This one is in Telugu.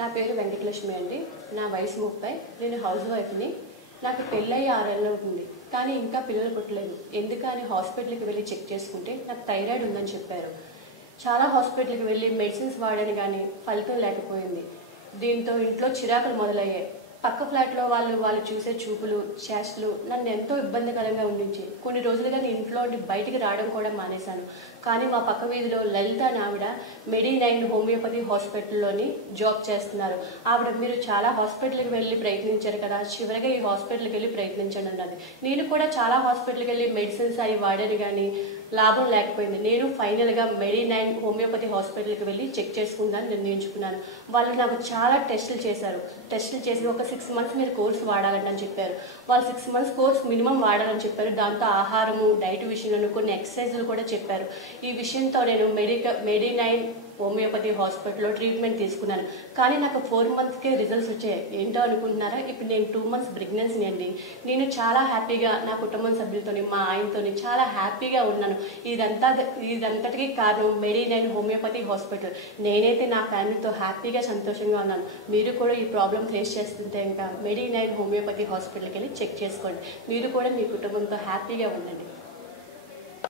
నా పేరు వెంకటలక్ష్మి అండి. నా వయసు 30. నేను హౌస్ వైఫ్ని. నాకు పెళ్ళై 6 ఏళ్ళు అవుతుంది, కానీ ఇంకా పిల్లలు పుట్టలేదు. ఎందుకని హాస్పిటల్కి వెళ్ళి చెక్ చేసుకుంటే నాకు థైరాయిడ్ ఉందని చెప్పారు. చాలా హాస్పిటల్కి వెళ్ళి మెడిసిన్స్ వాడాను, కానీ ఫలితం లేకపోయింది. దీంతో ఇంట్లో చిరాకులు మొదలయ్యాయి. పక్క ఫ్లాట్లో వాళ్ళు చూసే చూపులు, చేష్టలు నన్ను ఎంతో ఇబ్బందికరంగా ఉండించి కొన్ని రోజులుగా నేను ఇంట్లో నుండి బయటికి రావడం కూడా మానేశాను. కానీ మా పక్క వీధిలో లలిత అని ఆవిడ మెడి9 హోమియోపతి హాస్పిటల్లోని జాబ్ చేస్తున్నారు. ఆవిడ మీరు చాలా హాస్పిటల్కి వెళ్ళి ప్రయత్నించారు కదా, చివరిగా ఈ హాస్పిటల్కి వెళ్ళి ప్రయత్నించండి అన్నది. నేను కూడా చాలా హాస్పిటల్కి వెళ్ళి మెడిసిన్స్ అవి వాడాను, కానీ లాభం లేకపోయింది. నేను ఫైనల్గా మెడి9 హోమియోపతి హాస్పిటల్కి వెళ్ళి చెక్ చేసుకుందాన్ని నిర్ణయించుకున్నాను. వాళ్ళు నాకు చాలా టెస్టులు చేశారు. టెస్టులు చేసి ఒక 6 మంత్స్ మీరు కోర్స్ వాడాలని చెప్పారు. వాళ్ళు 6 మంత్స్ కోర్స్ మినిమం వాడాలని చెప్పారు. దాంతో ఆహారము, డైట్ విషయంలో కొన్ని ఎక్సర్సైజులు కూడా చెప్పారు. ఈ విషయంతో నేను మెడి9 హోమియోపతి హాస్పిటల్లో ట్రీట్మెంట్ తీసుకున్నాను. కానీ నాకు 4 మంత్స్కే రిజల్ట్స్ వచ్చాయి. ఏంటో అనుకుంటున్నారా? ఇప్పుడు నేను 2 మంత్స్ ప్రెగ్నెన్సీ అండి. నేను చాలా హ్యాపీగా నా కుటుంబం సభ్యులతోని, మా ఆయనతోని చాలా హ్యాపీగా ఉన్నాను. ఇదంతటికీ కారణం మెడి9 హోమియోపతి హాస్పిటల్. నేనైతే నా ఫ్యామిలీతో హ్యాపీగా సంతోషంగా ఉన్నాను. మీరు కూడా ఈ ప్రాబ్లం ఫేస్ చేస్తుంటే ఇంకా మెడి9 హోమియోపతి హాస్పిటల్కి వెళ్ళి చెక్ చేసుకోండి. మీరు కూడా మీ కుటుంబంతో హ్యాపీగా ఉండండి.